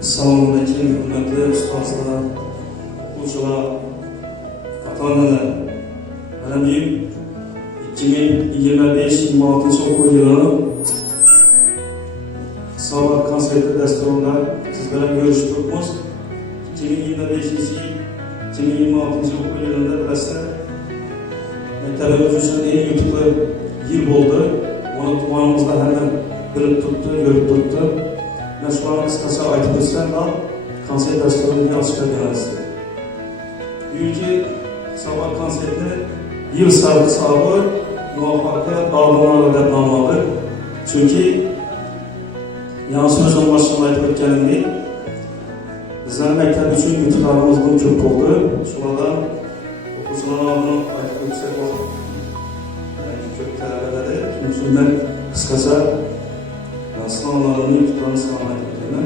Salondagi hurmatli ustozlar, o'quvchilar, ota-onalar, mana bu 2025-26 o'quv yili hisobot konserti dasturida siz bilan görüşüp turibmiz. 2025-2026 o'quv yilida bilasizlar, maktabimiz uchun eng yutuqli yil bo'ldi. Buni tumanimizda hamma bilib turibdi, ko'rib turibdi. Ben şu an kısaca aytıp ötsem de konser derslerini açıklar geliriz. Büyüki sabah konsertini yıl sargı sahibi muvaffakiyet dağılmalarla deplanmalı. Çünkü yan sözün başında aytıp ötkenim değil. Bizler mektep için yutuklarımız bunu çok oldu. Şuradan okusulan adını aytıp ötsek o kök talebeleri. Çünkü ben kısaca sınavlarını yutuklarını sınavlayıp ötürüne.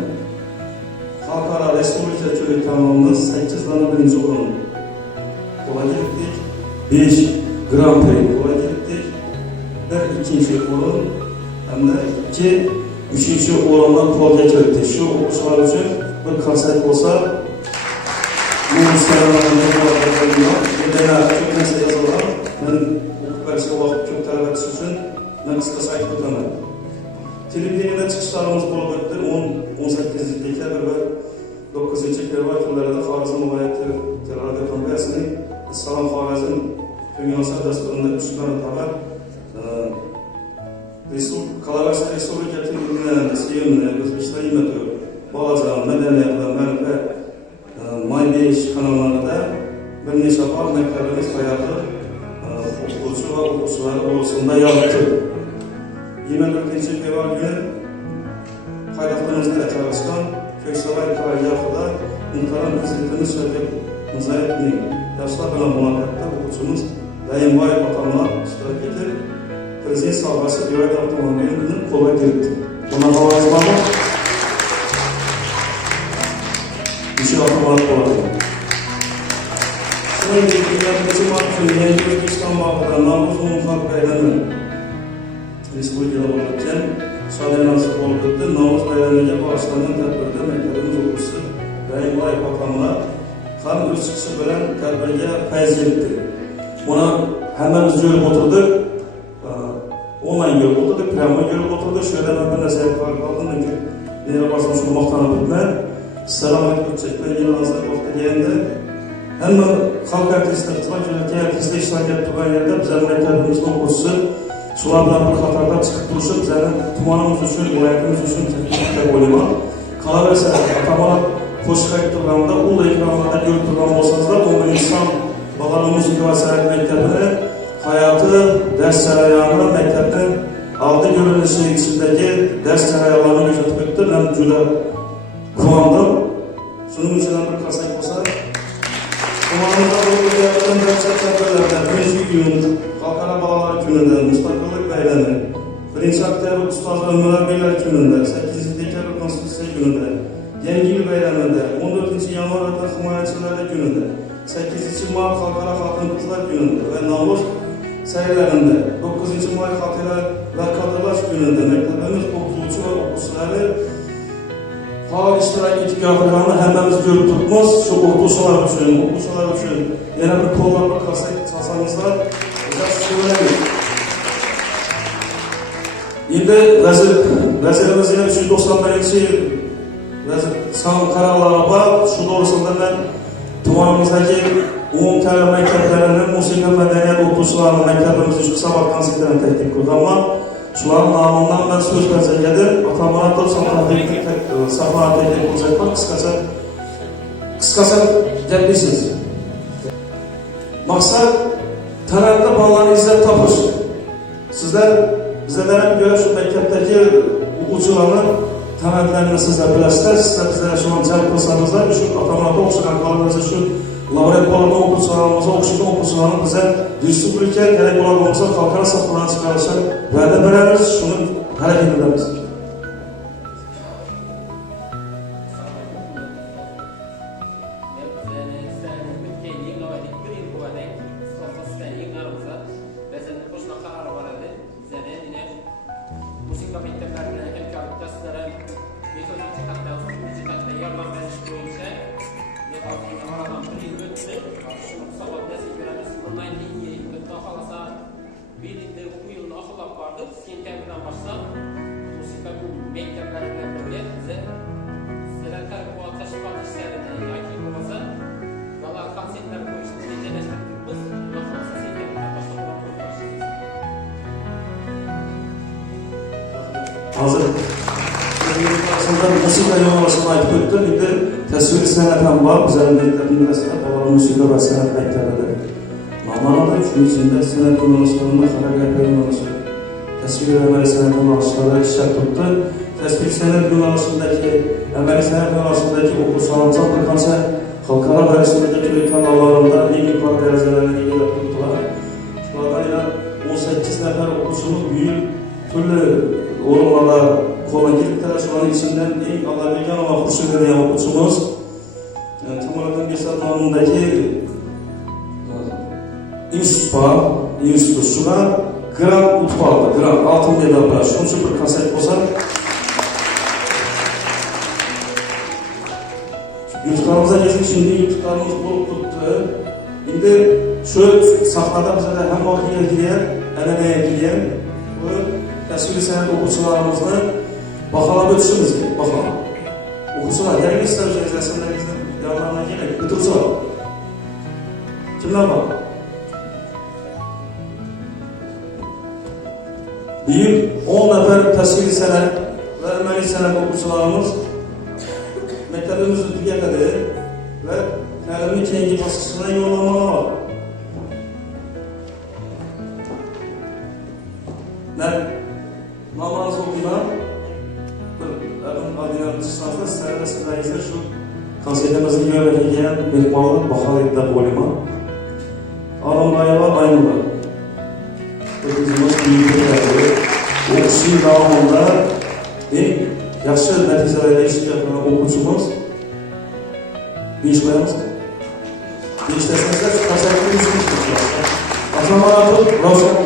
Halkara Respublika Çölü tamamında 8 tane birinci olun. Kolay gittik. 5 Grand Prix kolay gittik. Bir ikinci olun. Hem de 2 üçüncü olundan kol geçirdik. Şu okuşlar için bir konser olsa bu ustalarında kolaylığında bir tane çok mesele yazılar. Ben okul verisi olarak çok talebesi için ben kısa sayıp tutamam. Televizyonda çıkışlarımız bulup öttü. 18. dekabr ve 9. fevral yıllarında Xorazm viloyati radio kompaniyasining Salom Xorazm Ko'ngilosar dasturida 3 tane xabar Qolaversa Respublika televideniyasida sevimli O'zbekiston imidi Bolajon, Madaniyat va Ma'rifat May 5 kanallarida bir necha bor maktabimiz hayoti o'quvchi va o'quvchilar orasida yoritdi. 24 fevral günü hayatlarımızda çalışkan Köksavay Karayafı'da muhterem Prezidentimiz Şevket Muzayet'in yaşlar bilen muhabbette okuçumuz Dayım Bayıp atamlar iştirak edip Prezident Salgası Güvayt Otomobilinin kola girdi. Buna havazılarla işi atamalı kolaydı. Şunun gibi 20. Mart günü Yeni Özbekistan Bağı'da Navruz Umutlar Bey'den Respublika'da olurken Şadi nasip olup etti. Navruz bayramıga bağışlanan tadbirde mektebimiz o'quvchisi Dayım Bayıp atamlar ham o'z chiqishi bilan tadbirga fayz etdi. Buni hammamiz ko'rib o'tirdik. Onlayn ko'rib o'tirdik, pryamoy ko'rib o'tirdik. Shu yerda men bir narsa aytib qoldim. Nega borsam shu maqtanib o'tman. Salom aytib o'tsak, yil hozir vaqti keldi. Hamma xalq artistlari, teatr artistlar ishtirok etib turgan yerda bizning maktabimizning o'quvchisi shular bilan bir qatorda chiqib turishib, bizning tumanimiz uchun, viloyatimiz uchun deb o'ylayman. Qolaversa, atamoq qo'shiq aytib turganda, u ekranlarda ko'rib turgan bo'lsanizlar, u inson bolalar musiqa va san'at maktabini hayoti, dars jarayoni, maktabning oldi ko'rinishi ichidagi dars jarayonlarini kuzatib o'tdi. Men juda quvondim. Shuning uchun bir qasak bo'lsa, tumanimizda o'tayotgan barcha tadbirlarda birinchi kun Xalqaro bolalar kunida, Mustaqillik bayrami, 1-oktyabr ustoz va murabbiylar kunida, 8 dekabr Konstitutsiya kunida, Yangi yil bayramida, 14-yanvar Vatan himoyachilari kunida, 8-mart Xalqaro xotin-qizlar kunida va Navro'z saylarida, 9-may xotira va qadrlash kunida maktabimiz o'quvchi va o'quvchilari faol ishtirok etib gapirganini hammamiz ko'rib turibmiz. Shu o'quvchilar uchun yana bir qo'llab bir qasak chasamizlar. Endi vazirimiz yana 391-yil son qarorlari bor. Shu to'g'risida men tumanimizdagi umum ta'lim maktablarining musiqa madaniyat o'quvchilarini maktabimiz uchun sabot konsertini taklif qilganman. Shularning nomidan men so'z bersadim, avtomatik safar taklif qilsakman, qisqacha gaplashasiz. Maqsad talabda bolalarni izlab topish. Sizlar bizlardan ko'ra shu maktabdagi o'quvchilarni talablarini sizlar bilasizlar. Sizlar bizlarga shu jalb qilsanizlar, shu avtomatik o'qishlar qolmasa shu laboratoriya o'quvchilarimiz o'qishga o'quvchilarni biza respublika kerak bo'lgan bo'lsa xalqaro saflarga chiqarishga va'da beramiz. Shuni harakat qilamiz. Musika maktablarida hamkorlikda sizlar metodika qatnashib, seneden başlap musika mekteplerinde birga bize sizlarga bu taşımat işlerini yoki bo'lmasa gala konsertlar qo'yishni rejalashtirdik biz. Xulosa sentabrdan boshlab qo'yib boshlaymiz. Hozir aslında musika yo'nalishini aytib o'tdi. Endi tasviriy san'at ham bor. Bizning maktabimizda bolalar musika va san'at maktabida. Normalde shuning ichida san'at yo'nalishlarini xoreografiya yo'nalishi, tasviriy va amaliy san'at yo'nalishlari ishlab turibdi. Tasviriy san'at yo'nalishidagi, amaliy san'at yo'nalishidagi o'quvchilarimiz bir qancha xalqaro va respublika turli tanlovlarida eng yuqori darajalarga egallab turibdilar. Shulardan 18 nafar o'quvchimiz bu yil turli o'rinlarda qo'lga kiritdilar. Shularning ichidan eng Alloh va xursand bo'lgan o'quvchimiz Tamoladin Besat nomidagi institut shuna grant utib oldi. Grant oltin medal bilan shuning uchun bir konsert bo'lsa yutuqlarimizdan eski shunday yutuqlarimiz bo'lib turibdi. Endi shu sahnada bizda ham voqeaga kelgan, an'anaga kelgan bu tasviriy san'at o'quvchilarimizni baholab o'tishimiz kerak. Baholab. O'quvchilar yangi stajiyatsiyalarimizni yordamdan kerak. Bitiruvchilar. Kimlar bor? Bir yıl 10 nafar tasviriy san'at va amaliy san'at o'quvchilarimiz maktabimizni tugatadi va ta'limni keyingi bosqichga yo'llanma oladi. Men namoz o'qiyman. Bir adından sizlarga sizlarga shu konsertimizga yo'llagan mehmonlar baholaydi deb o'ylayman. Olimbayeva Aynur o'qishning davomida eng yaxshi natijalarga erishgan o'quvchimiz 5 qo'yamiz. 5 tasmasa tasavvur qilishimiz kerak. Azamatov Ravshan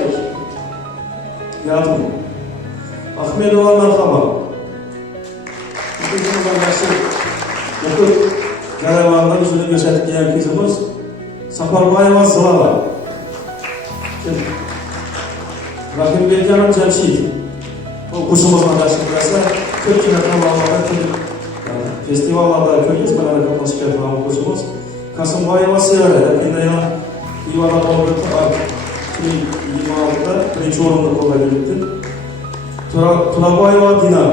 Yadim Ahmedova marhaba. Bizning yaxshi o'qib jarayonlarni o'zini ko'rsatgan qizimiz Safarbayeva Zilala. Rahimbekjon Jamshid. Bu kursumuzdan yaxshi bilasa, ko'pchilik tanlovlarda, festivallarda ko'rgazmalarda qatnashgan o'quvchimiz Qasimboyeva Sevara. Endi yana Ivana Boburda 2026da birinchi o'rinda qo'lga kiritdi. Turaboyeva Dinar.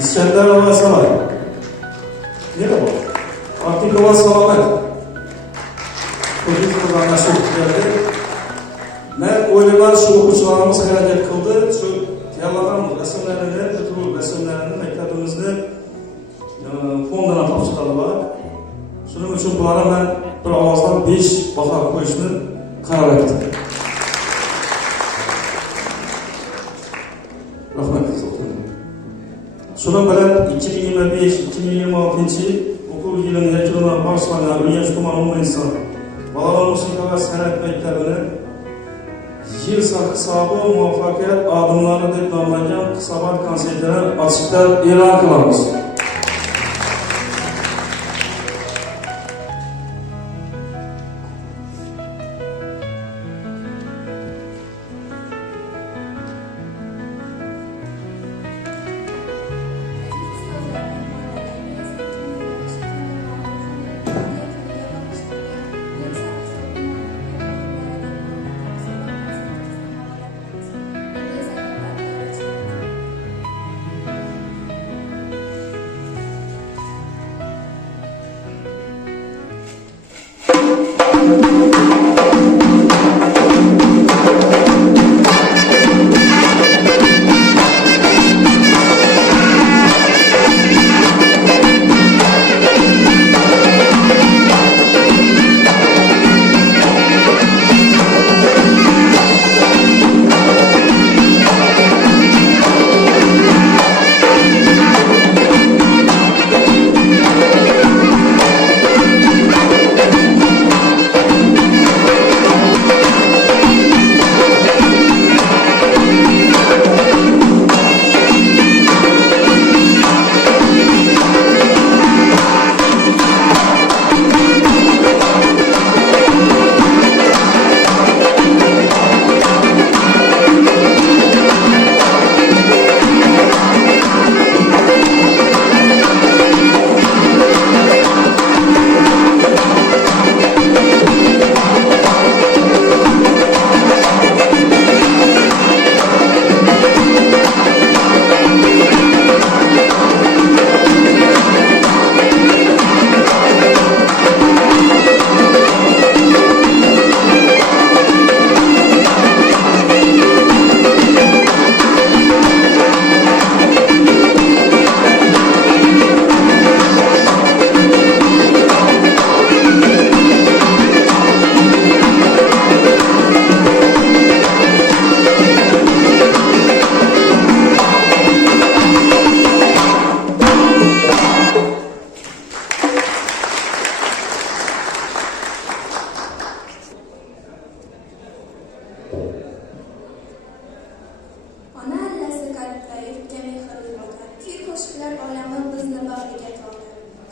İskenderova Samay. Nima bu? Ortikova Salomat. Ko'rgazmadan nasib keldi. Men o'ylayman shu o'quvchilarimiz harakat qildi. Shu tayyorlagan rasmlarini maktabimizni fondidan topshirdilar. Shuning uchun bularga men bir ovozdan 5 baho qo'yishni qaror etdim. Rahmat. Şunun bilan 2025-2026 o'quv yilini yakunlab boshlangan Urganch tuman umumiy inson bolalar musiqa va san'at maktabini yil hisobi muvaffaqiyat odimlari deb nomlangan hisobot konsertini ochishdan e'lon qilamiz.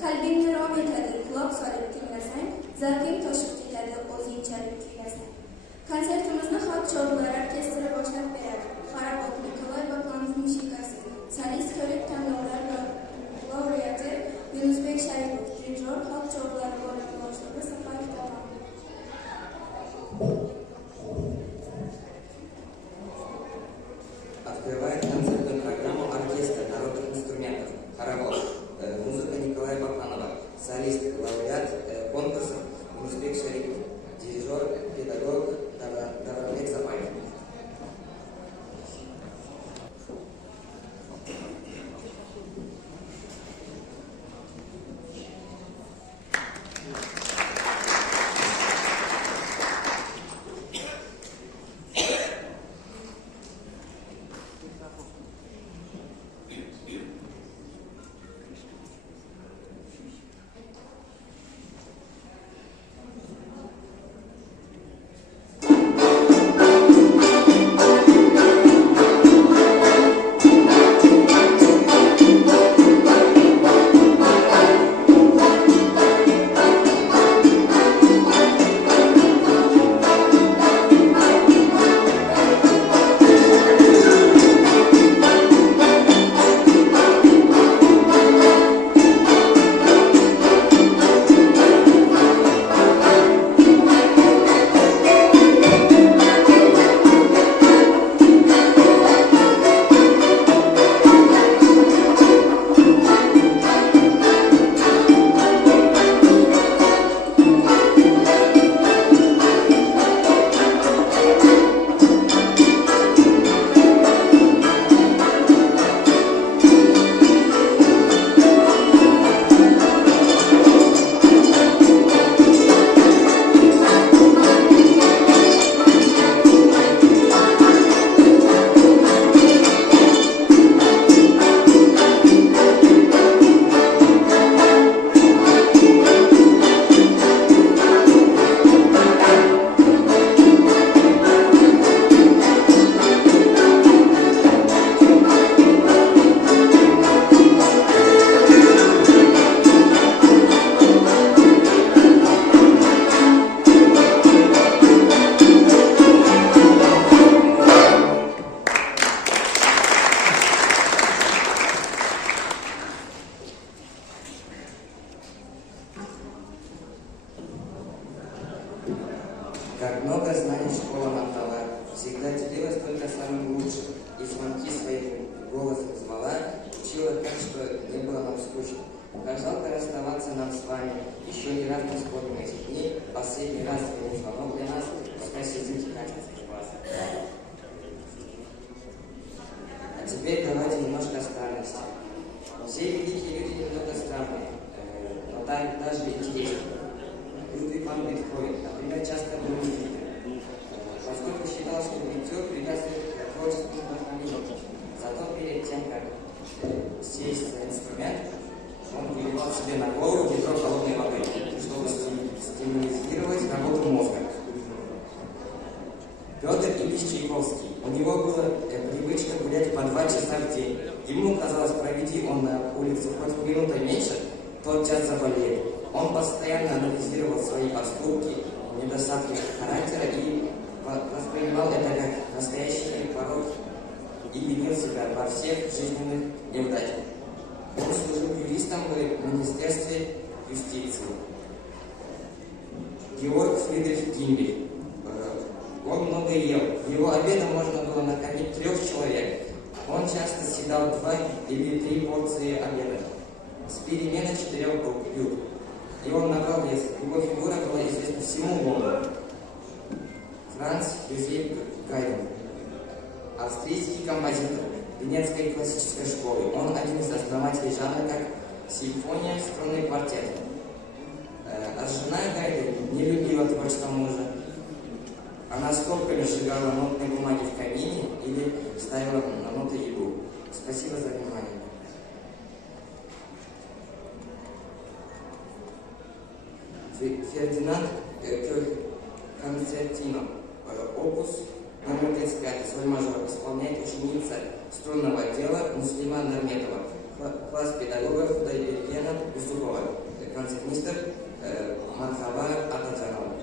Qalbingni rom etadi, quloq solib tinglasang, zavqing toshib ketadi, o'zingchalik kuylasang. Konsertimizni Xalq cho'g'ilari orkestri boshlab beradi. Xarabot Nikolay Baklanov musiqasi, solist ko'rik tanlovlar laureati Yunusbek Sharipov, dirijor Xalq cho'g'ilari bo'limi boshlig'i Safar Kitobanov. Открывает концертную программу оркестр народных инструментов «Хоровод». Музыка Николая Бакланова, солист, лауреат конкурса Юнусбек Шарипов, дирижер, педагог Даварбек Сапаев. Как много знаний школа нам дала, всегда делилась только самым лучшим, и звонки своим голосом звала, учила так, что не было нам скучно. Как жалко расставаться нам с вами, еще не раз мы вспомним эти дни, последний раз звонит звонок для нас, пускай сидите каждый класс. А теперь давайте немножко странностей. Все великие люди немного странные, но так даже интереснее. Людвиг ван Бетховен, например, часто был любитель, поскольку считал, что бритье препятствует творческому вдохновению. Зато перед тем, как сесть за инструмент, он выливал себе на голову ведро холодной воды, чтобы стимулировать работу мозга. Петр Ильич Чайковский. У него была привычка гулять по 2 часа в день. Ему казалось, проведи он на улице хоть минутой меньше, тот час заболеет. Он постоянно анализировал свои поступки, недостатки характера и воспринимал это как настоящий порок и винил себя во всех жизненных неудачах. Он служил юристом в Министерстве юстиции. Георг Фридрих Гиммель. Он много ел. Его обедом можно было накормить 3 человек. Он часто съедал 2 или 3 порции обеда с переменой 4 блюд. И он набрал вес. Его фигура была известна всему Лондону. Франц Йозеф Гайден. Австрийский композитор Венецкой классической школы. Он один из основателей жанра как симфония, струнный квартет. А жена Гайден не любила творчество мужа. Она скобками сжигала нотные бумаги в камине или ставила на ноты еду. Спасибо за внимание. Фердинанд Концертино. Опус номер 35. Соль мажор. Исполняет ученица струнного отдела Муслима Нарметова. класс педагога Худайбергена Юсупова, концертмейстер Мархаба Атаджанова.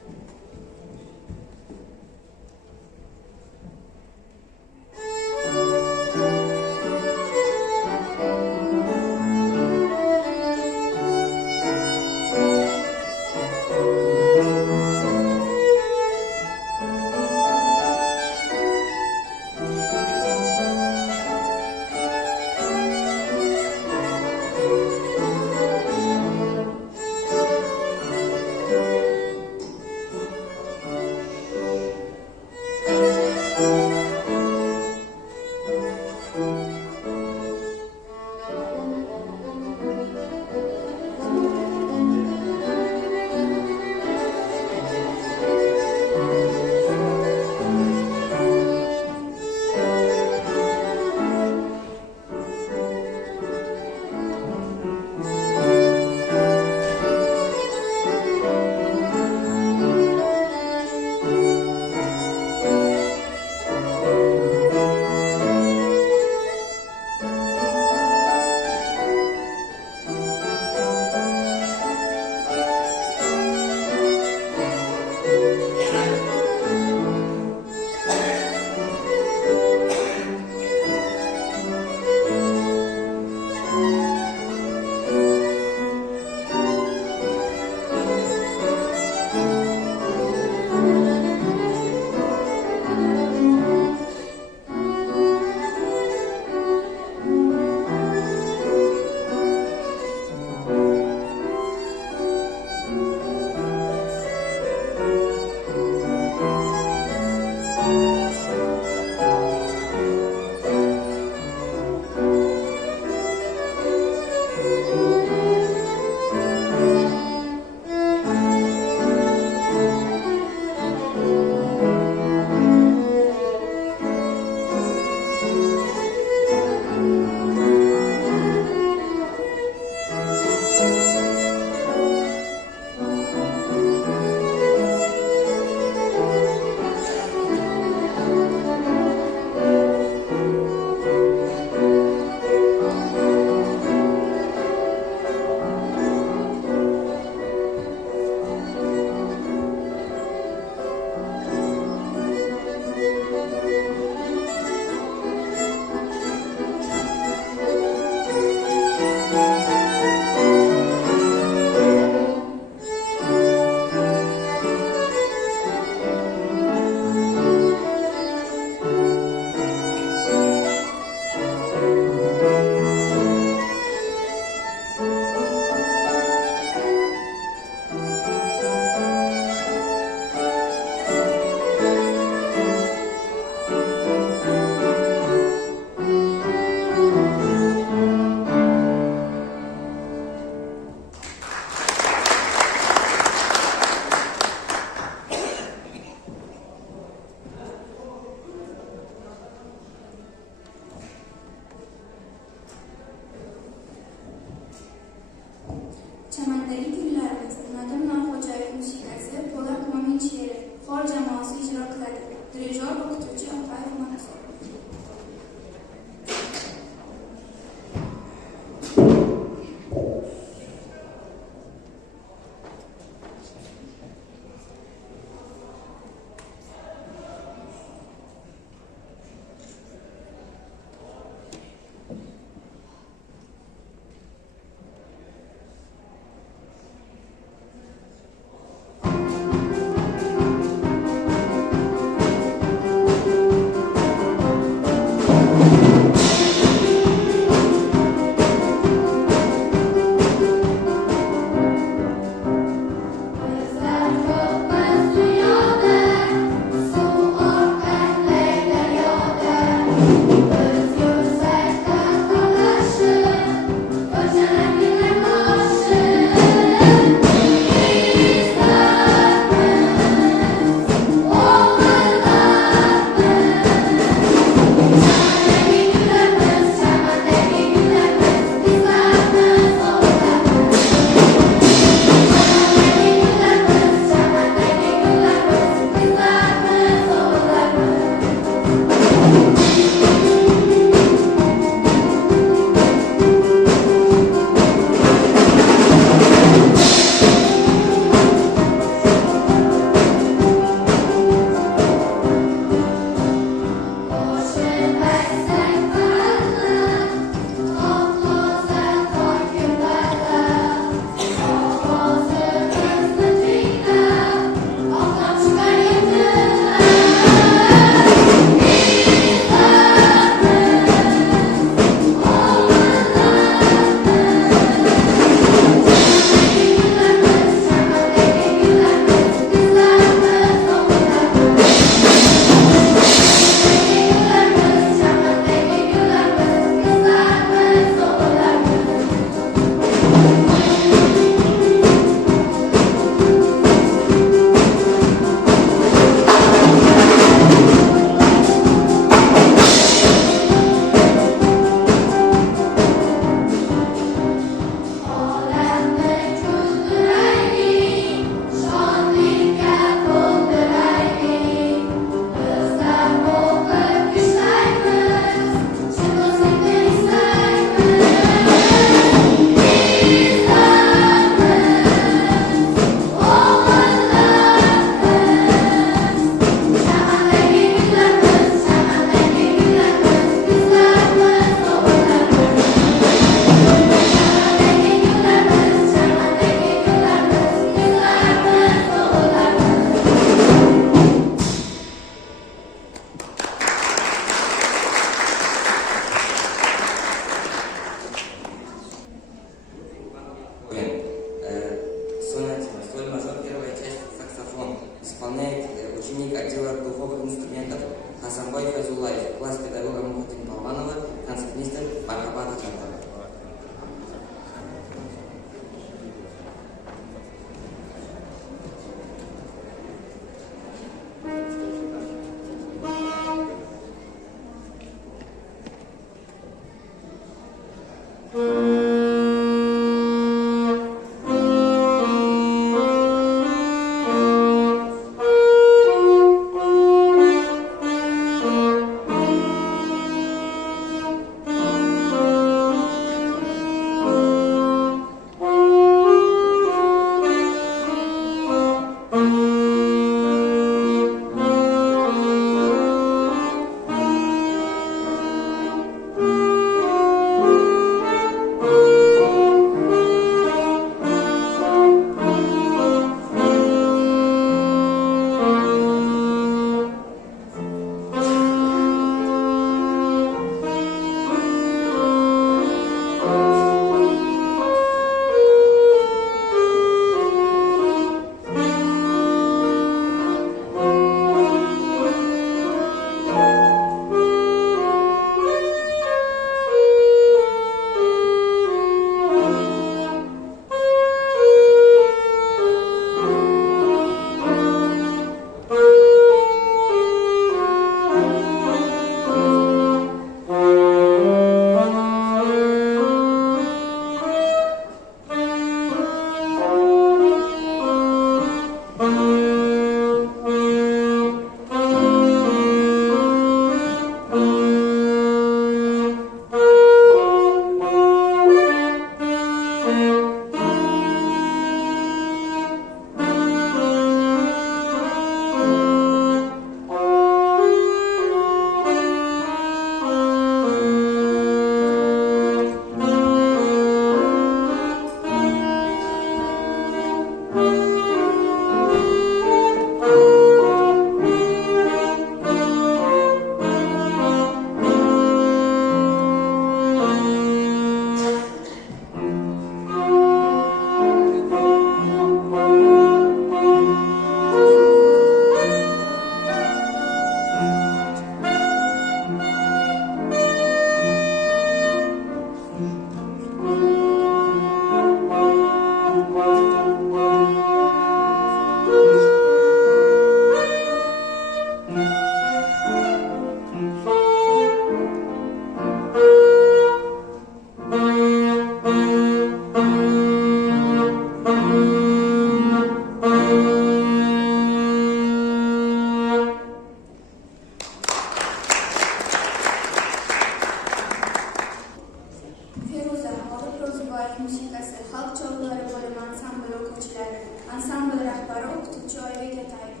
Ansambl rahbari o'qituvchi Oybek Atayev.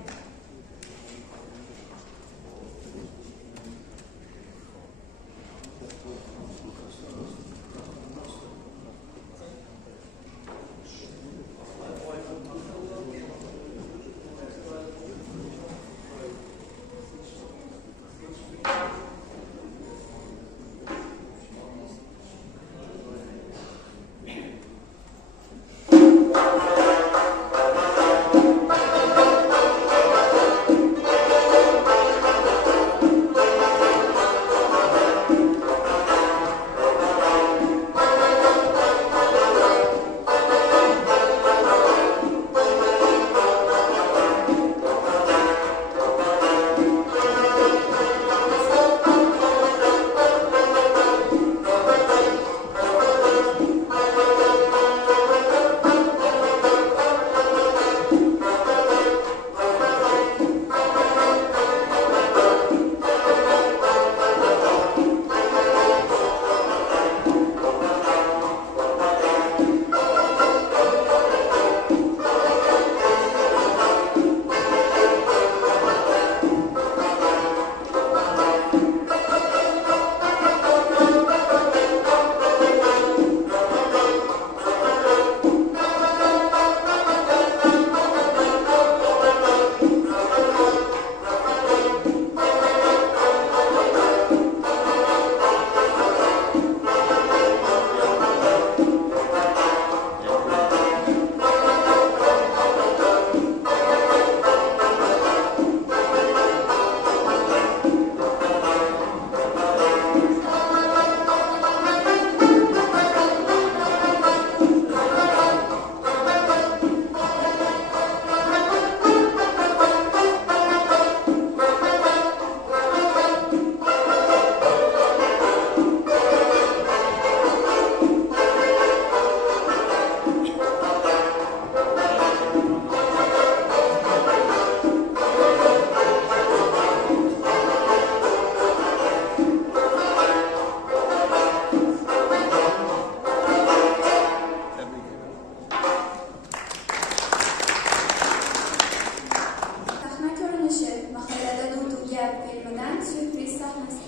Sürpriz sahnesi.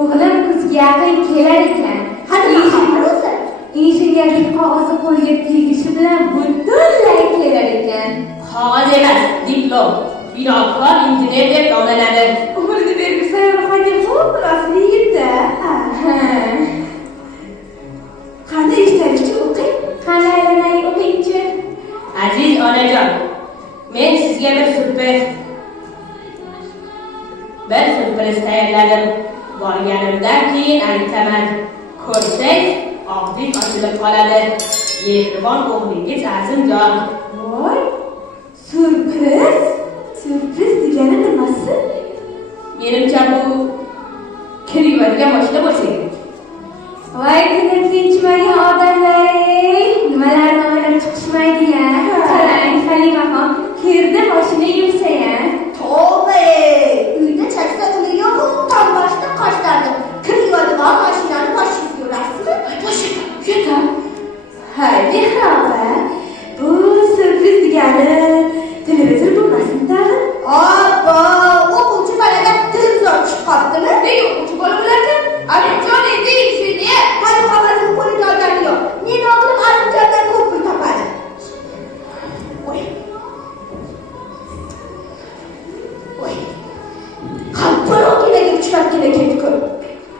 O'g'lim kuzga yaqin kelar ekan. Injenerlik qog'ozi qo'lga tegishi bilan butunlay kelar ekan. Qog'oz emas, diplom. Binokor injener deb nomlanadi. O'g'limni berib sayyoraxonaga xulosini yetdi. Qanday ishlarchi o'qing? Qanday o'qingchi? Aziz onajon, men sizga bir sürpriz tayyorladim. Borganimdan keyin aytaman. Ko'rsangiz, og'zing ochilib qoladi. Mehribon o'g'lingiz Azimjon. Voy, sürpriz? Sürpriz degani nimasi? Menimcha bu kiriyotgan mashina bo'lsa kerak. Voy, tinib tinchimagan odamlar, nimalarni o'ylab chiqishmaydi-ya. Qarang, Halimaxon, kirdi mashina yursa-ya. Tövbe! Uyda chaksa uni yo'q, tanlashni qashlardi. Kiriyotgan mashinani boshib yurasizmi? Boshqa, yetar. Hay, Mehroba, bu sürpriz degani televizor bo'lmasin tag'in. Abba, o'quvchi bolaga televizor chiqib qolibdimi? Nega o'quvchi bola bo'larkan? Alimjon endi ishini hali qog'ozini qo'liga olgani yo'q. Meni o'g'lim Alimjondan ko'p pul topadi. Voy. Qanday o'qiylarga uchrabgina ketdi-ku.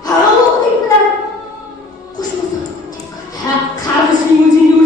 Ha, o'qing bilan qo'shmasa. Ha, qarishning o'zingni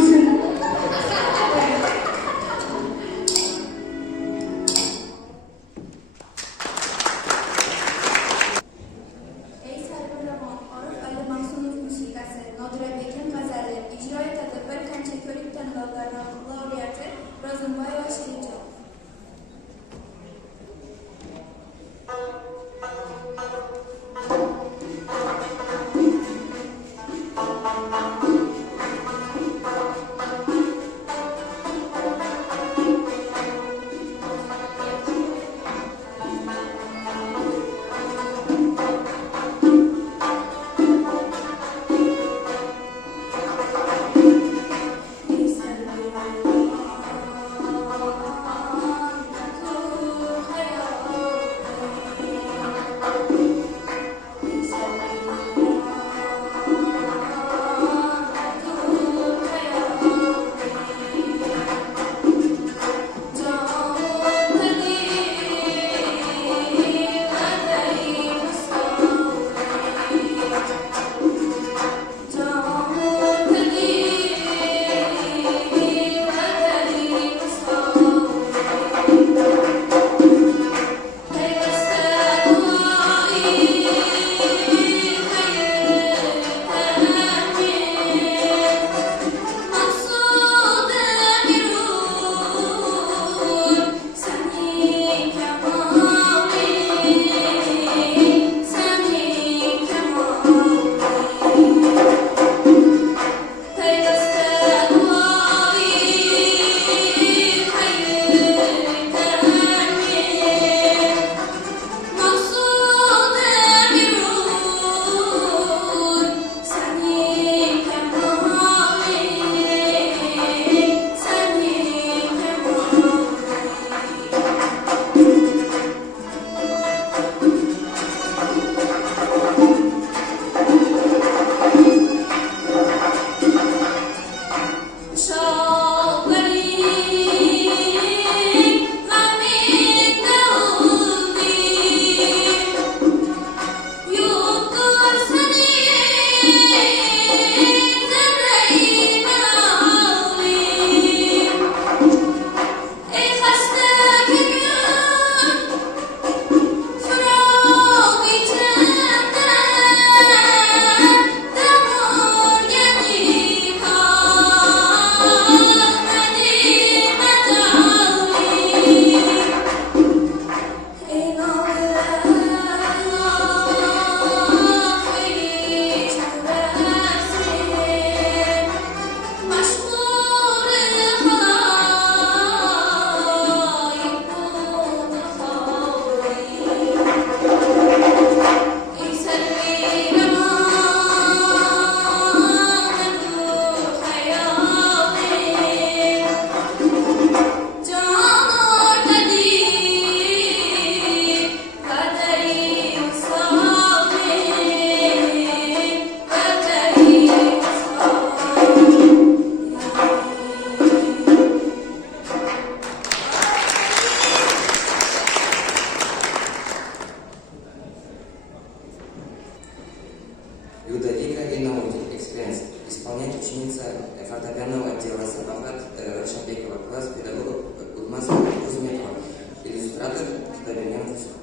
фортепианного отдела Сабахат Шабекова, класс педагогов Улмаз Кузьмекова, иллюстратор современных искусств.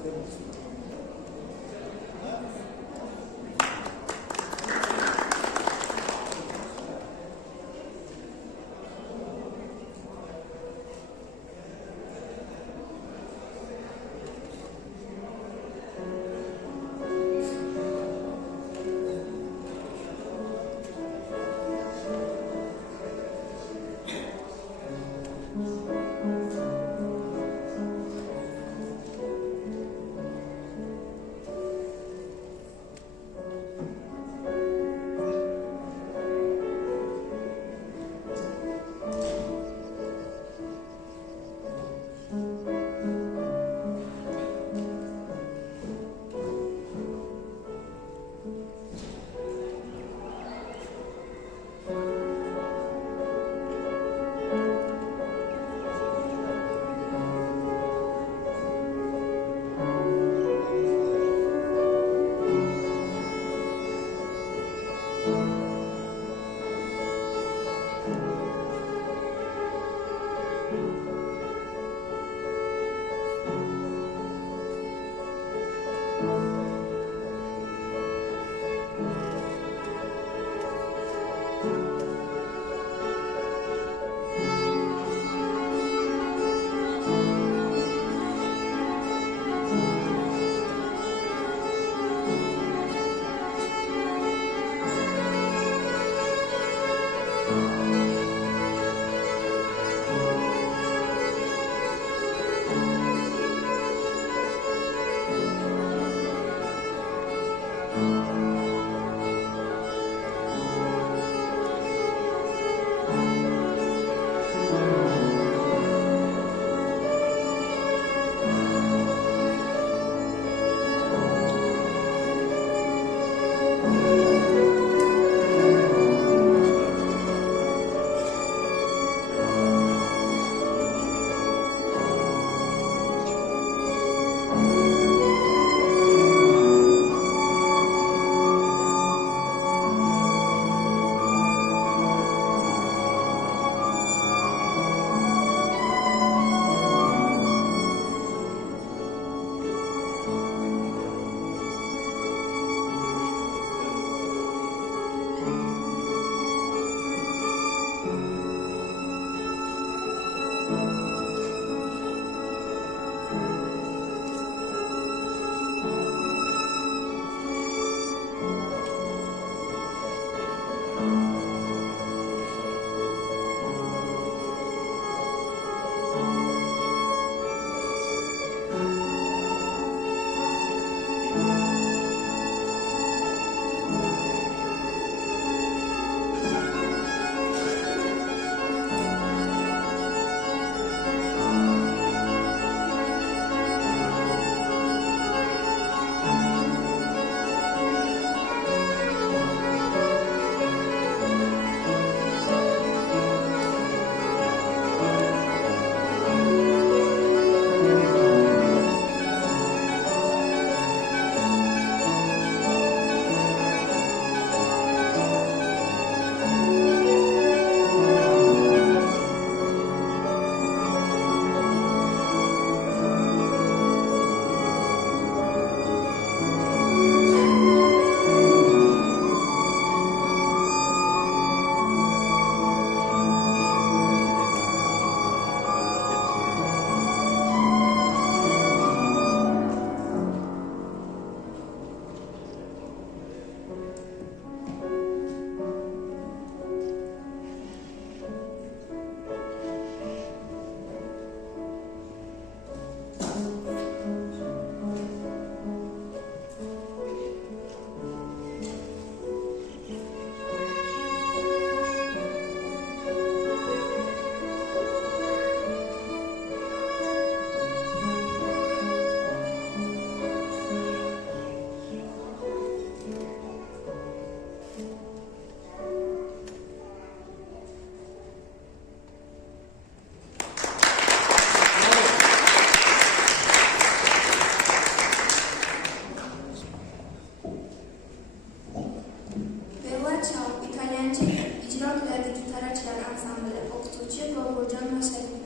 ansambli o'qituvchi Boburjon Mashhadov.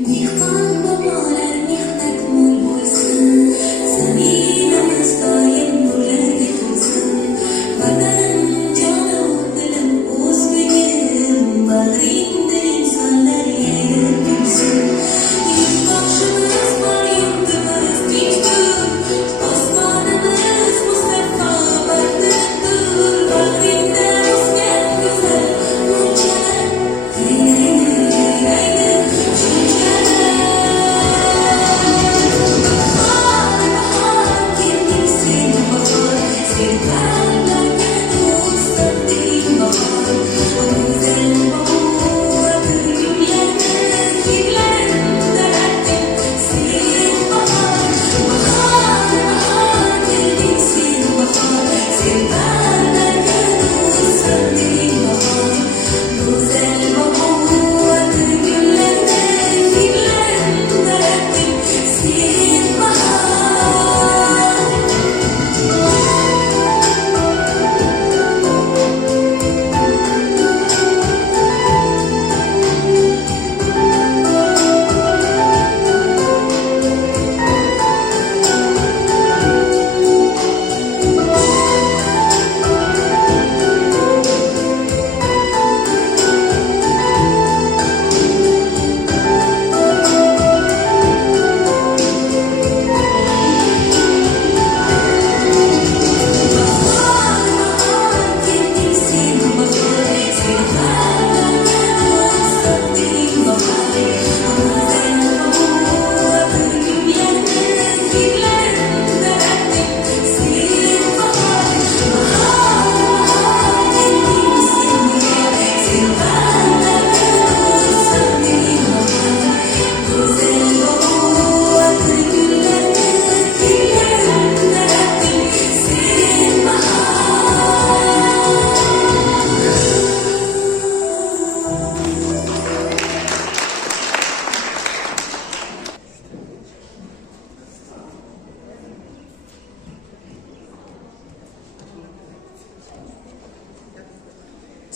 Dehqon bobolar mehnat mo'l bo'lsin, zaminimiz doim nurlarga to'lsin. Vatan jonu dilim o'zbegim, bag'ringda insonlar yayib yursin. Yurtboshimiz bor, yurtimiz tinchdir, osmonimiz musaffo baxtlidir. Bag'ringda o'sgan go'zal g'unchalar yayraydi,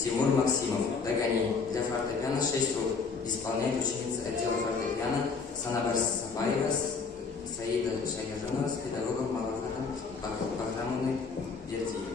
Тимур Максимов, «Догони». Для фортепиано 6 рук. Исполняет ученица отдела фортепиано Санабар Сафаева, Саида Шаяржанова с педагогом Малахатом Бахрамовной Бердиевой.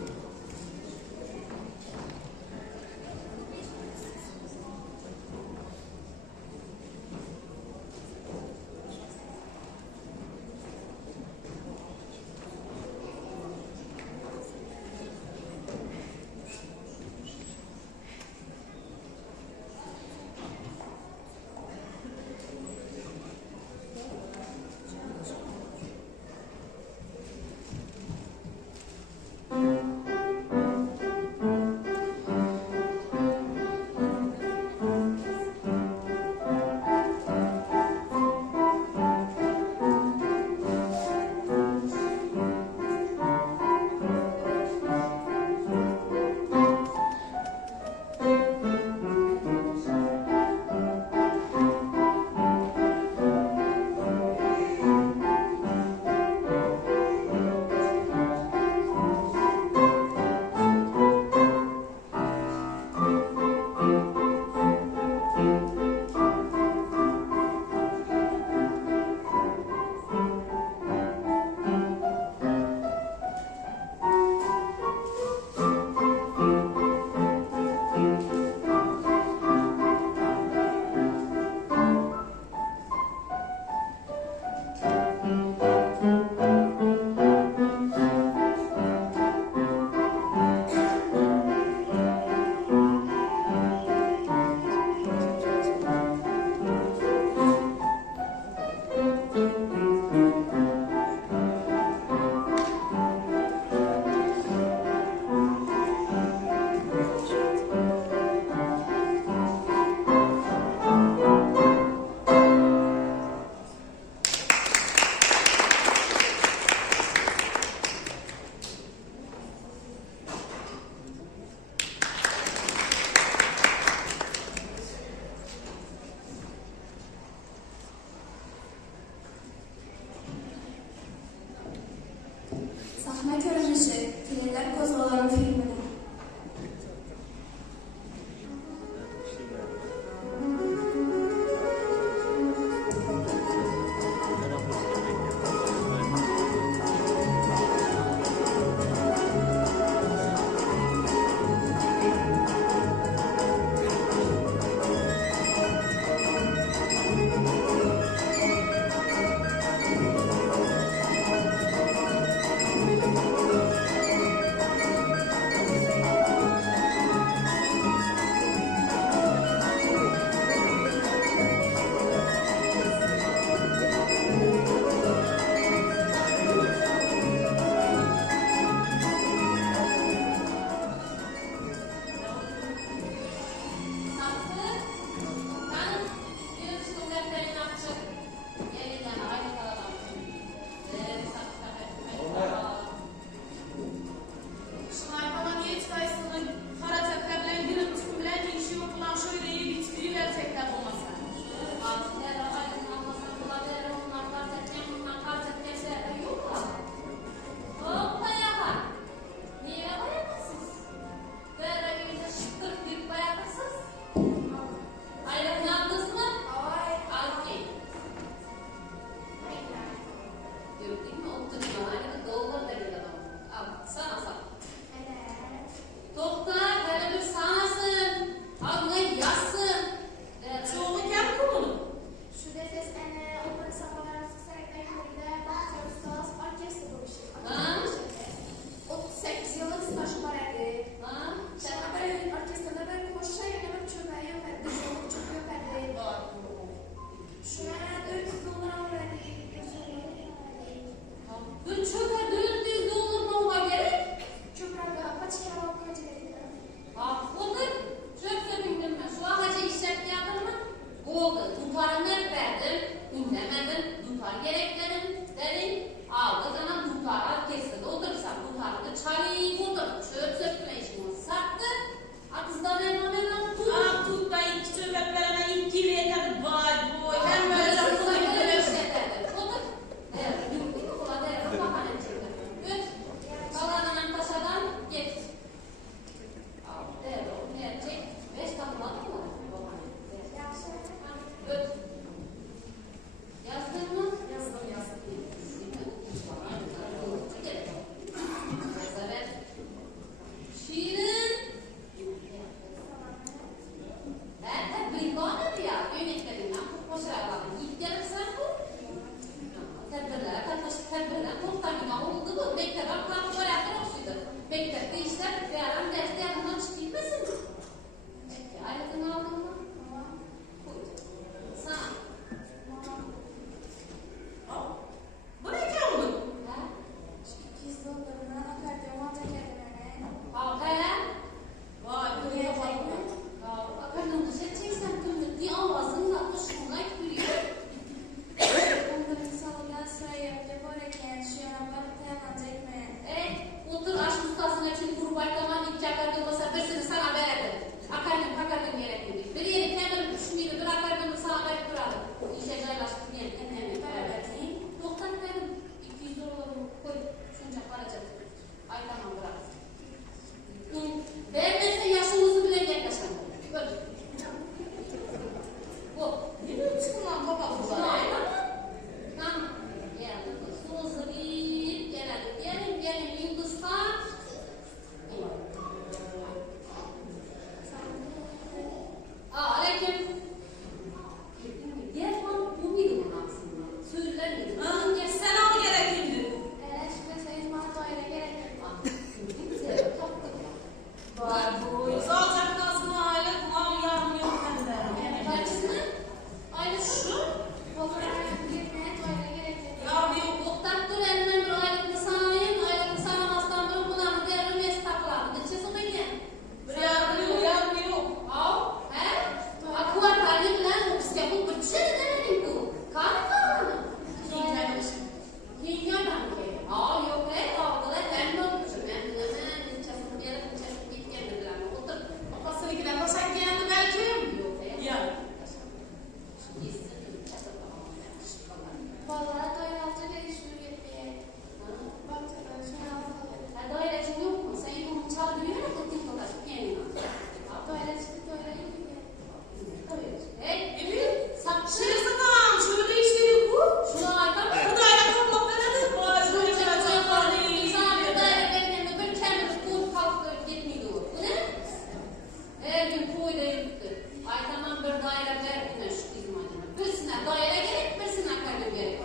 daire güneş izmanına. Birisine daire gerek, birisine kalem gerek.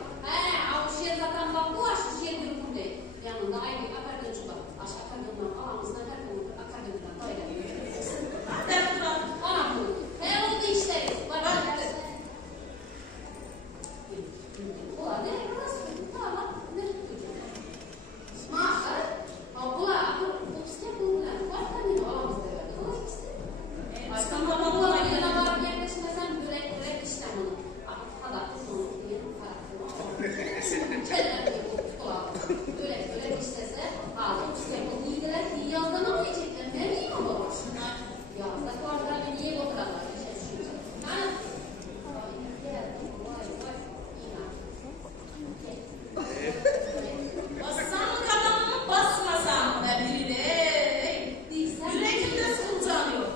Ama şehir zaten bak bu aşı şehir grubu değil. Yanında aynı akardönçü var. Aşağı akardönçüden aramızda akardönçüden daire gerek. Ona bunu. Oldu işleriz. Ulan ne? Burası mı? Tamam. Ne tutacağım? Mağar. Ulan. Bu işte bunlar. Var mı? Aramızda öyle. O işte. Aslında bunlar yana var bir yaklaşmasam börek işte bunu. Hatta kızım diyelim farklı. Keller bir kulağı. Börek işlese ağzım işte bu iyiler ki yazdan ama yiyecekler. Ne bileyim ama var. Yazda kuarlar beni iyi oturarlar. Yani Bassam kafamı basmasam da birine. Yüreğimde sultan yok.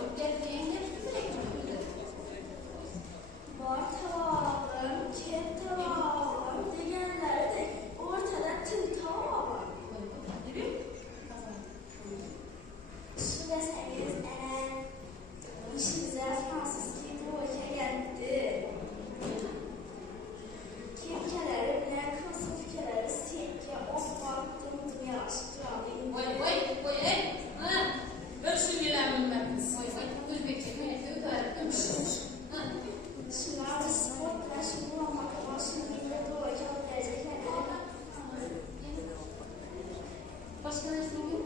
Var tavalarım, ket tavalarım diyenlerde ortada tüm tava var. Şu deseniz işimize Fransız Kibroş'a geldi. Kirkeleri bile konsufkeleri sirke, baktım dünya aşkı Ölçün yüreğimin ben. Şunlar sportla şunu olmak ama şimdi de doğacak derecekler. Başka ne söyleyeyim?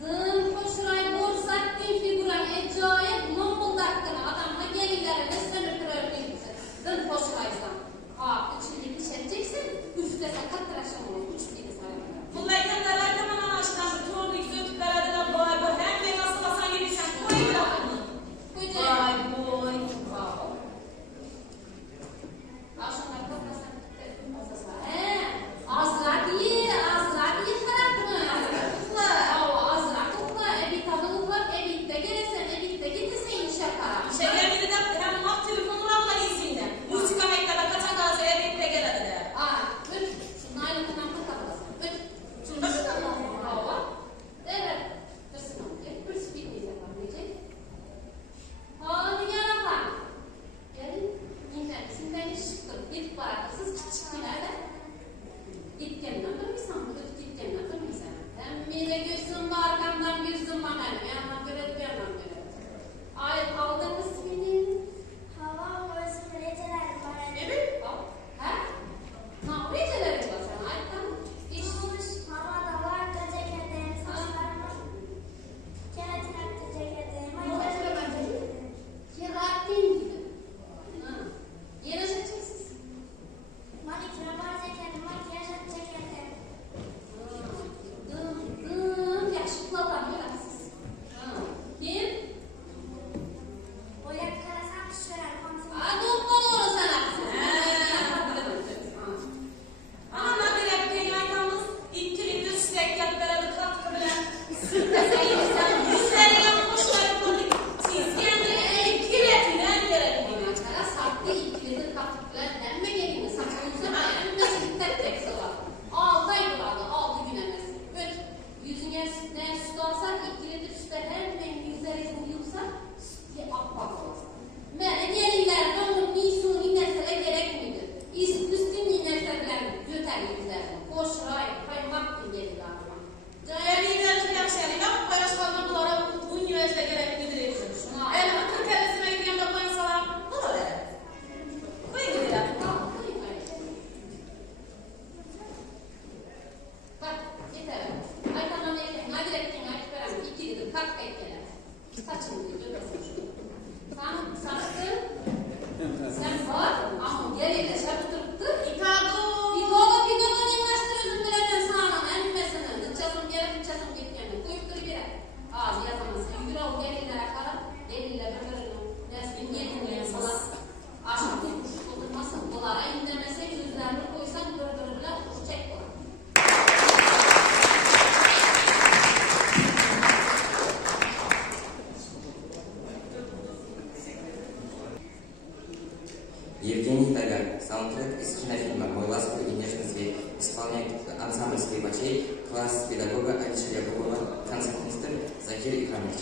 Dın koşuray borsak değil figuran ecayip nombuldakkına adamla gelirlerine sönüp kırarlıyımsın. Dın koşuraysan. Üçüncü bir şey edeceksin. Üflesen kattıraşan olur. Üçüncü sayılır. Kullaykenler aytaman anaştan tordu güzötükler adına boy boy. Hem de nasıl basan gelirsen koy bırakın. Boy boy. Aşağılar kattıraşan azrak iyi karakter. Azrak kutla. Ebi tadılıklar. Ebik'te gelirsen Ebik'te gittirsen inşa karar. İşe gelmedi de hem mat telefonunu alma izinle. Musika mektebe kaçan gazı evlilikte geledi de. Üç. Şunun ayrıntından katablasın. Üç. Şunda şu da mı? Hava. Evet. Dırsın olacak. Hırs bitmeyecek anlayacak. Hadi gel apa. Gelin. İnternetimden çıktım. Gidip baraksız çıktılarda. Gitkenler durmaysan. Gitkenler durmaysan. Hem bire gözüm var, arkamdan gözüm var. Bir yandan göre, bir yandan göre. Ay aldınız beni. Hava orası dereceler var. Evet. Ha? Ne yapacaklar bu sana? Ay tamam. İşmiş havada var da ceketim, saçlarım var. Kere traktı ceketim. Kiratin gibi. Yere çekeceksiniz. Maniküre var ceketim, makyaj ceketim. Yakışıklı olan yaraksız. Kim? O yakkarasam şöyle komisyon. Doktor olur sana. Ama nadir beni aytamız ittiri düzsek yaptaradı katkı bilen. Sırtasa insan yüzlerine koşulayıp siz kendine ikiletilen gerekmiyor. Sahte ikilidir kaptıklar. Emme gelin saçınıza emme tek tek sıra. 6 ay buladı, 6 gün emesi. Yüzüne ne süt alsak ikilidir sütte hem yüzlerine uyumsa sütte akbak olsun. Mene gelinler onun nisun inersele gerek miydi? Üstün inerseler göter yüzlerine. Koş ray, kaymak bir gelin aklıma. Cahililer ki yaşayan yok paylaşmanın bunlara bu üniversite gereklidir. Elma 40 elesine gidiyorum da koyun salam. Ne böyle? Koyun gidiyor. Bak, yeter. Ay tamam yeter. Hadi etkin, hadi veren. İkilidir, kalk bekleler. Saçını diyor, götürsün şunu. Tamam, saçtın. Sen var ama geriyle şarttırıktı. İtago yanaştır özüm bilemem sağlam. Emmesini. Dıçasın geri, dıçasın gitkenini. Kuyuktur bire. Ağzı yazamazsın. Yürü ol gerilere kadar. Geriyle birbirinin nesbin yetmeyen salak. Aşağı tutmuş oturmasın. Dolara inlemesek yüzlerini koysan dördürü bile çek olur. Евгений Талян. Саундтрек из кинофильма «Мой ласковый и нежный зверь». Исполняет ансамбль скрипачей, класс педагога Алиши Якубова, концертмейстер Закир Икрамович.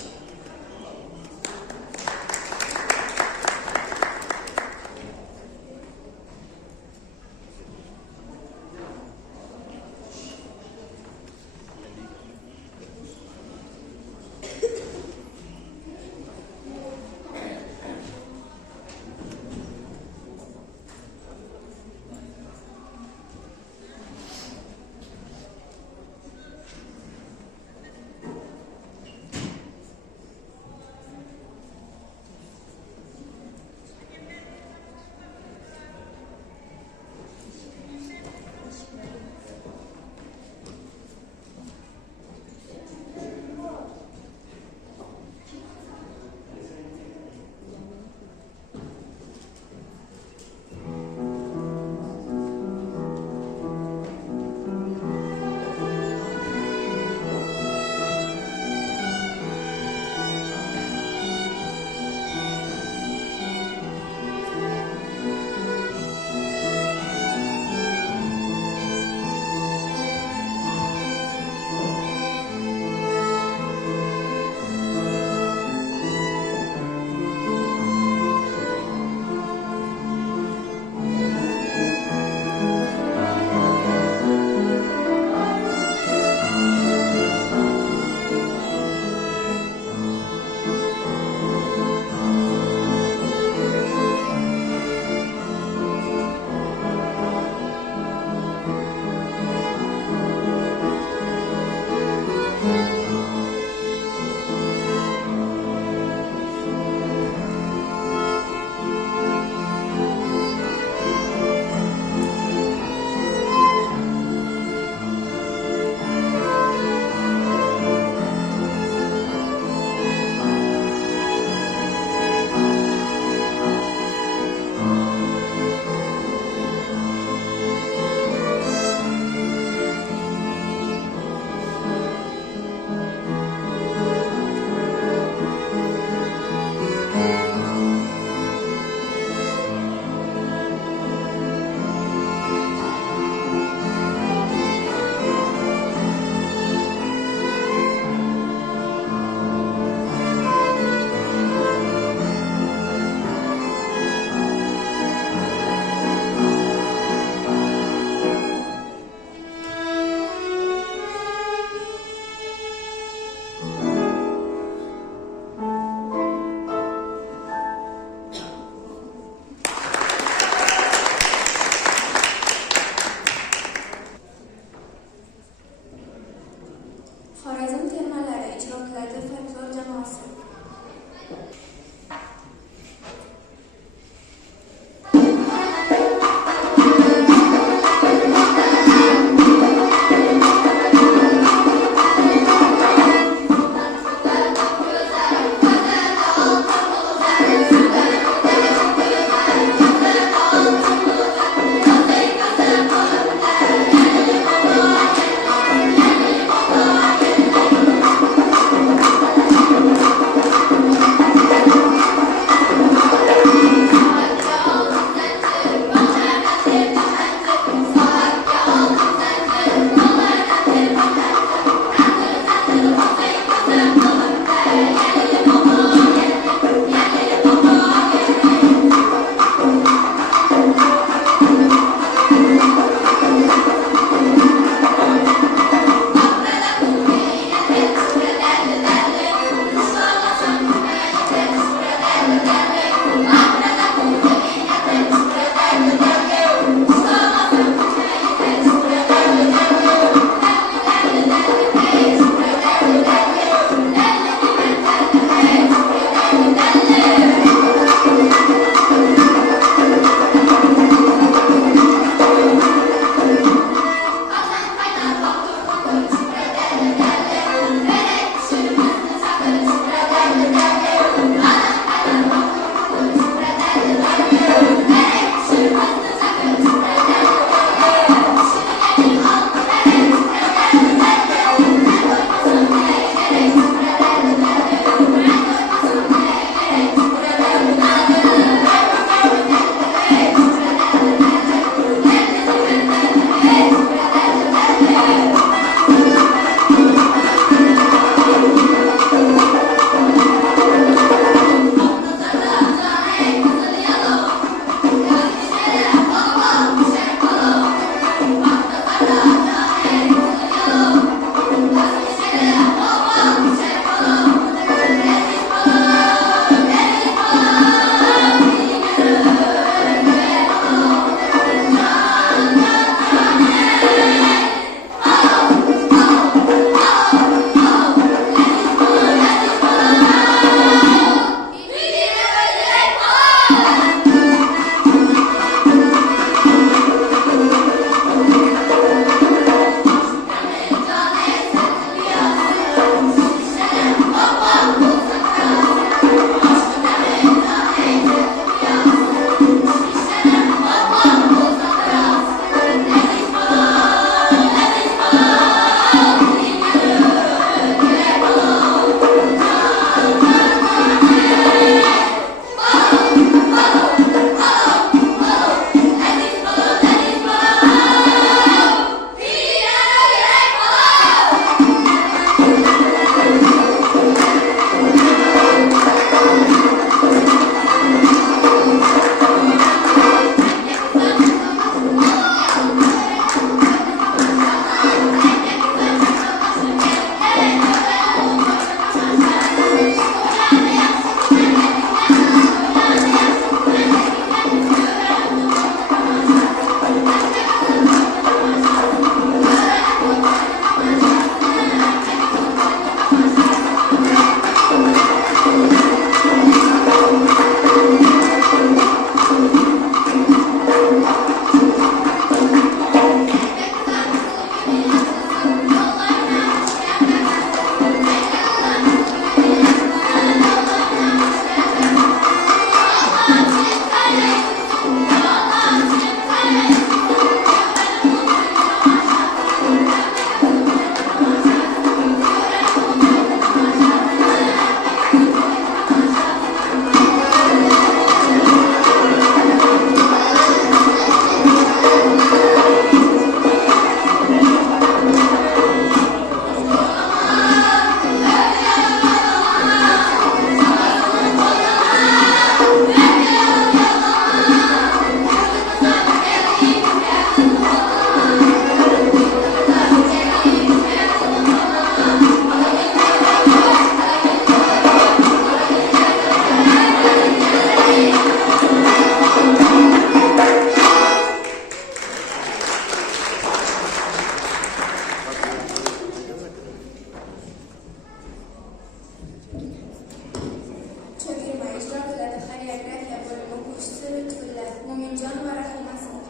Mo'minjon va Rahima sinf.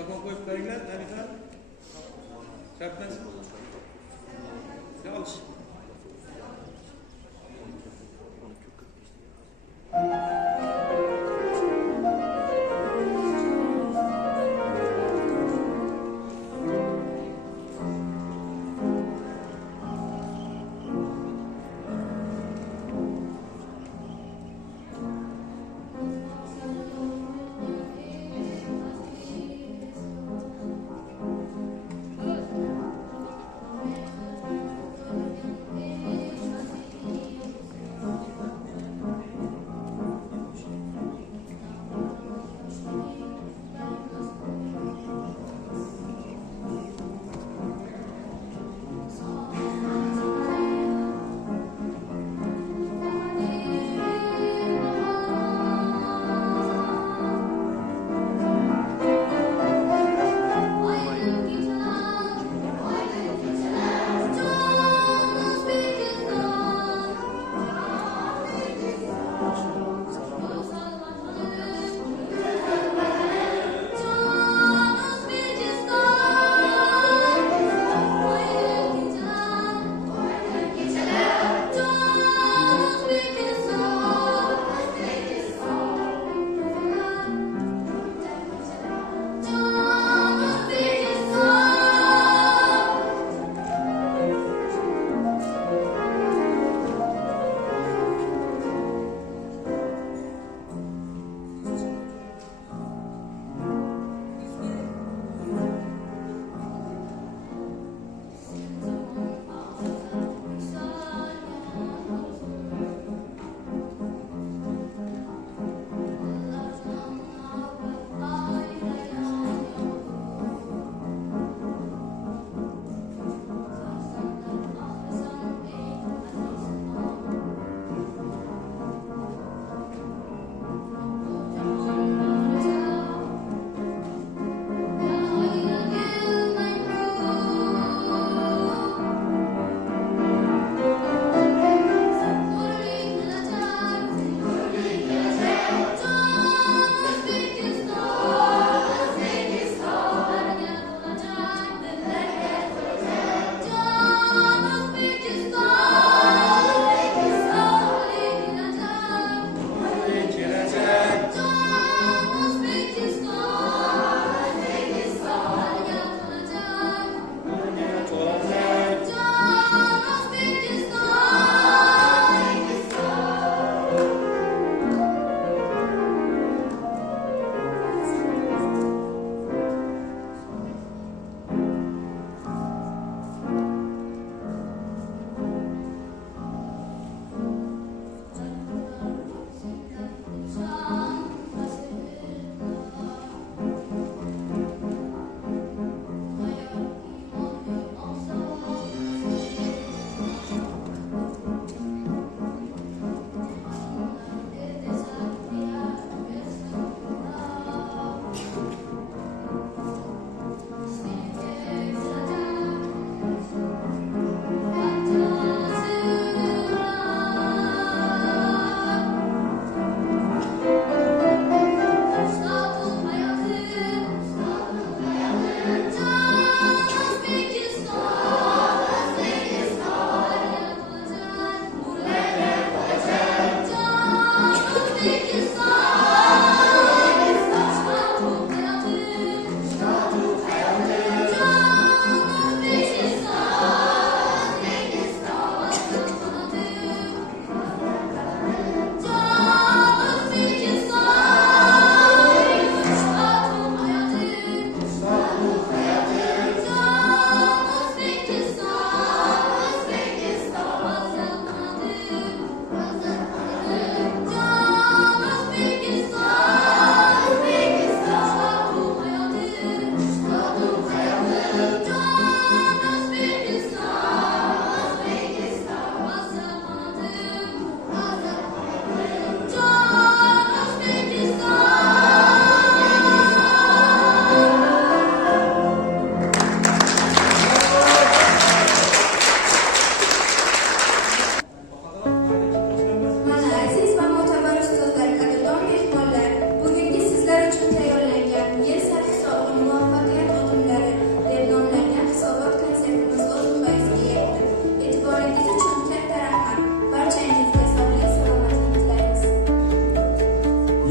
Mikrofon koyup veringler, Hanife. Şartlar. Yavaş.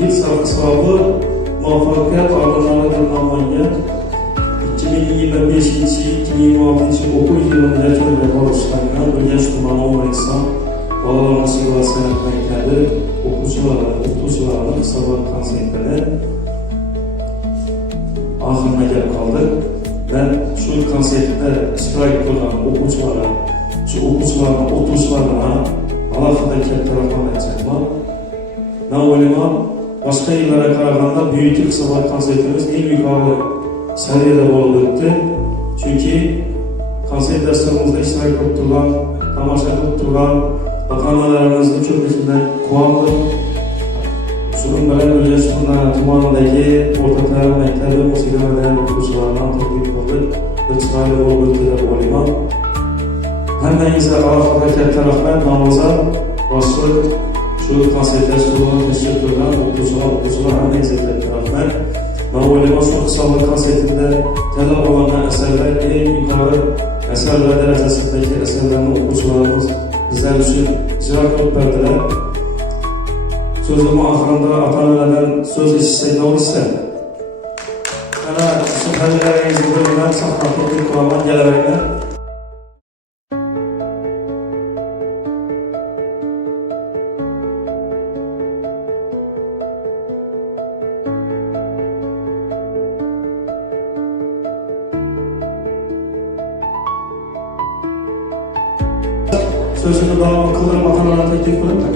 yil hisobi muvaffaqiyat olimlari deb nomlangan 2025-2026 o'quv yilini yakuniga bag'ishlangan Urganch tumani O'zbekiston bolalar musiqa va san'at maktabi o'quvchilarini hisobot konsertini oxiriga kelib qoldik. Ben şu konsertda ishtirok qilgan o'quvchilarga, shu o'quvchilarga alohida katta rahmat aytmoqchiman. Men o'ylayman, boshqa yillarga qaraganda bu yilgi hisobot konsertimiz eng yuqori saviyada bo'lib o'tdi. Chunki konsert dasturimizda ishtirok qilib turgan, tomosha qilib turgan ota-onalarimizni ko'pligidan quvondim. Shunun bilan Urganch tumanidagi o'rtalar maktabi musiqa madaniyat o'quvchilaridan taklif qilib, bir chiroyli bo'lib o'tdi deb o'ylayman. Hammangizga alohida katta rahmat. Namozat boshliq shu konsert dasturini tashkil qilgan o'quvchilar hammangizga katta rahmat. Men o'ylayman, shu hisobot konsertida tanlab olingan asarlar eng yuqori asarlar darajasidagi asarlarni o'quvchilarimiz bizlar uchun ijro qilib berdilar. Sözümü ahırında ata-onalardan söz eshitsak ne olursa? Ana shu xabarlaringizni bilan sahnaga qo'yaman kelaveringlar. Sözünü davam kıldırıp ata-onalarga taklif qilaman.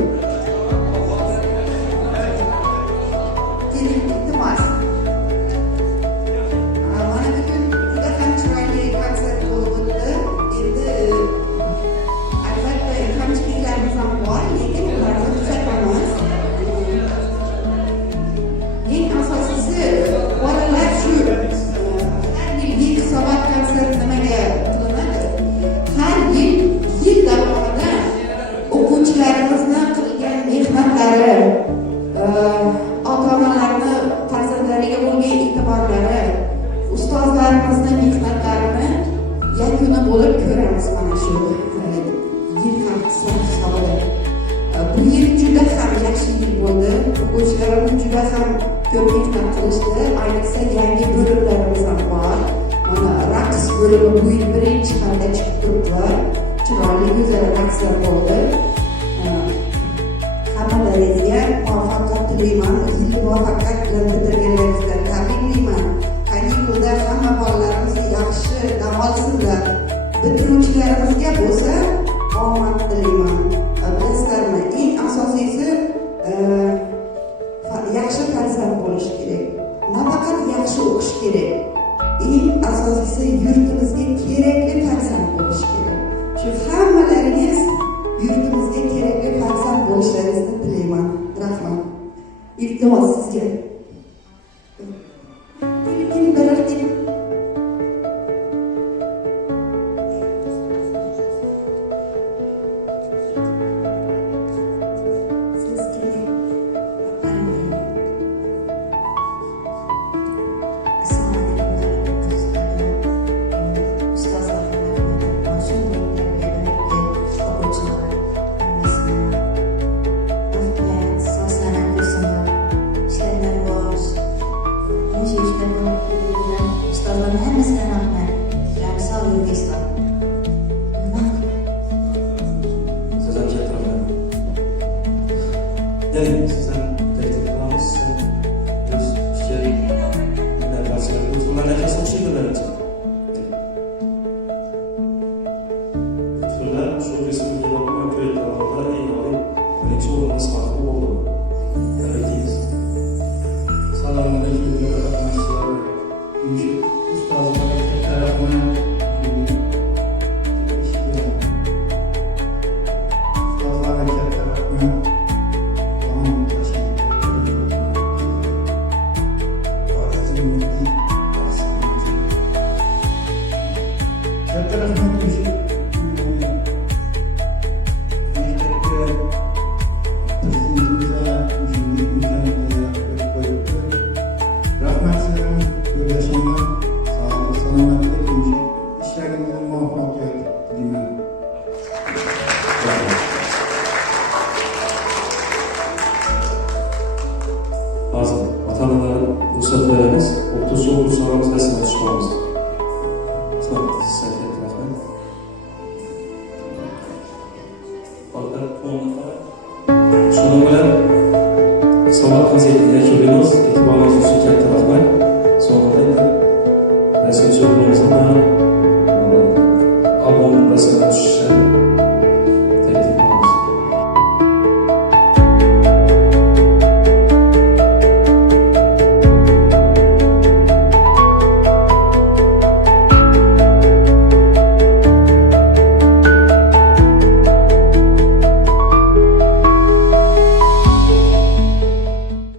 Bitiruvchilarimizga bo'lsa omad tilayman. Bilasizlarmi, eng asosiysi yaxshi farzand bo'lish kerak. Nafaqat yaxshi o'qish kerak. Eng asosiysi yurtimizga kerakli farzand bo'lish kerak. Shu hammalaringiz yurtimizga kerakli farzand bo'lishlaringizni tilayman. Rahmat. Iltimos sizga. Sinchok Nongsamda